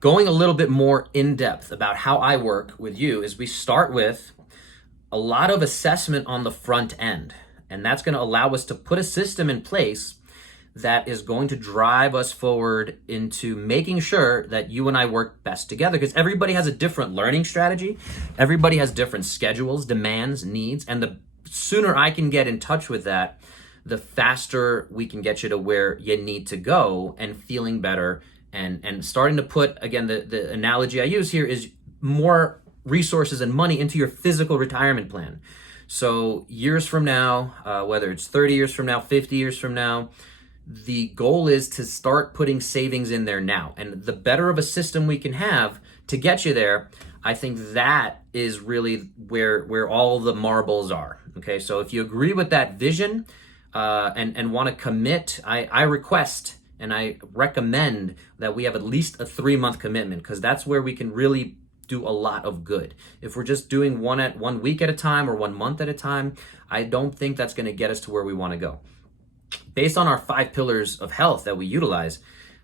going a little bit more in depth about how I work with you is we start with a lot of assessment on the front end. And that's going to allow us to put a system in place that is going to drive us forward into making sure that you and I work best together, because everybody has a different learning strategy. Everybody has different schedules, demands, needs. And the sooner I can get in touch with that, the faster we can get you to where you need to go and feeling better and starting to put, again, the analogy I use here is more resources and money into your physical retirement plan. So years from now, whether it's 30 years from now, 50 years from now, the goal is to start putting savings in there now. And the better of a system we can have to get you there, I think that is really where all the marbles are. Okay, so if you agree with that vision and want to commit, I request and I recommend that we have at least a 3-month commitment, because that's where we can really do a lot of good. If we're just doing one week at a time or 1 month at a time, I don't think that's going to get us to where we want to go. Based on our 5 pillars of health that we utilize,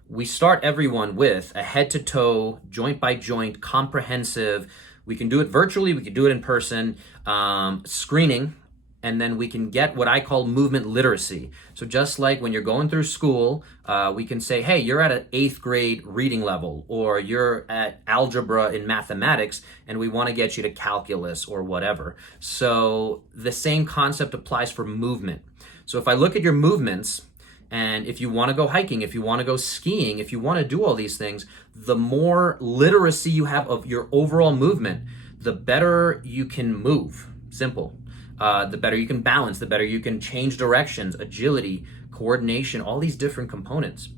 we start everyone with a head to toe, joint by joint, comprehensive. We can do it virtually, we can do it in person, screening. And then we can get what I call movement literacy. So just like when you're going through school, we can say, hey, you're at an 8th grade reading level, or you're at algebra in mathematics, and we want to get you to calculus or whatever. So the same concept applies for movement. So if I look at your movements, and if you want to go hiking, if you want to go skiing, if you want to do all these things, the more literacy you have of your overall movement, the better you can move. Simple. The better you can balance, the better you can change directions, agility, coordination, all these different components.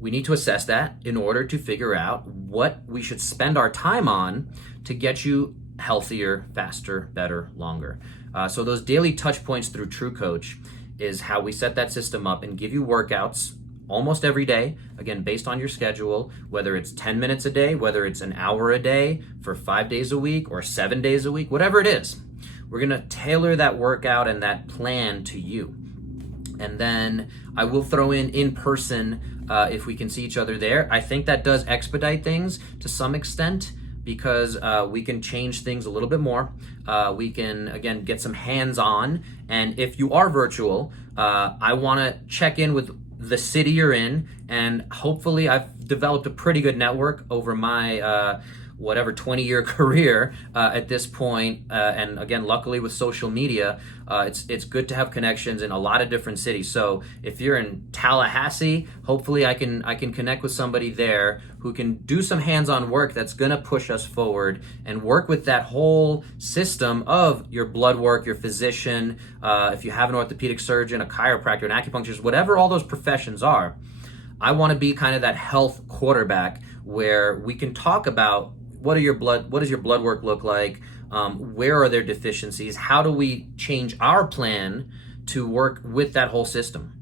We need to assess that in order to figure out what we should spend our time on to get you healthier, faster, better, longer. So those daily touch points through True Coach is how we set that system up and give you workouts almost every day, again, based on your schedule, whether it's 10 minutes a day, whether it's an hour a day for 5 days a week or 7 days a week, whatever it is. We're gonna tailor that workout and that plan to you. And then I will throw in person if we can see each other there. I think that does expedite things to some extent, because we can change things a little bit more. We can, again, get some hands-on. And if you are virtual, I wanna check in with the city you're in, and hopefully I've developed a pretty good network over my 20-year career at this point. And again, luckily with social media, it's good to have connections in a lot of different cities. So if you're in Tallahassee, hopefully I can connect with somebody there who can do some hands-on work that's gonna push us forward and work with that whole system of your blood work, your physician, if you have an orthopedic surgeon, a chiropractor, an acupuncturist, whatever all those professions are. I wanna be kind of that health quarterback where we can talk about what does your blood work look like? Where are there deficiencies? How do we change our plan to work with that whole system?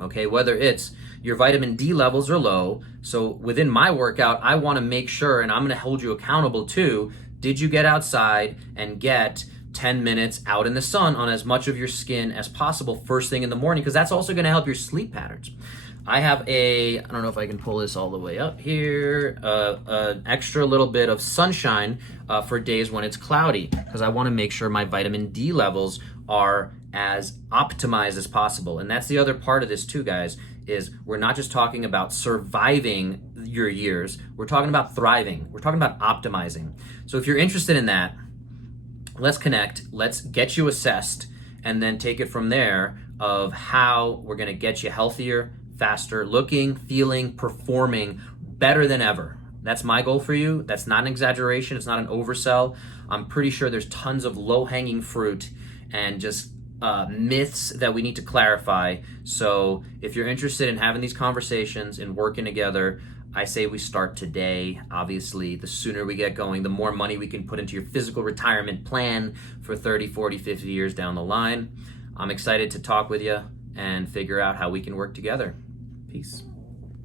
Okay, whether it's your vitamin D levels are low, so within my workout, I want to make sure, and I'm going to hold you accountable to, did you get outside and get 10 minutes out in the sun on as much of your skin as possible first thing in the morning? Because that's also going to help your sleep patterns. I have I don't know if I can pull this all the way up here, an extra little bit of sunshine for days when it's cloudy, because I want to make sure my vitamin D levels are as optimized as possible. And that's the other part of this too, guys, is we're not just talking about surviving your years, we're talking about thriving, we're talking about optimizing. So if you're interested in that, let's connect, let's get you assessed, and then take it from there of how we're going to get you healthier, faster, looking, feeling, performing better than ever. That's my goal for you. That's not an exaggeration. It's not an oversell. I'm pretty sure there's tons of low-hanging fruit and just myths that we need to clarify. So if you're interested in having these conversations and working together, I say we start today. Obviously, the sooner we get going, the more money we can put into your physical retirement plan for 30, 40, 50 years down the line. I'm excited to talk with you and figure out how we can work together. Peace.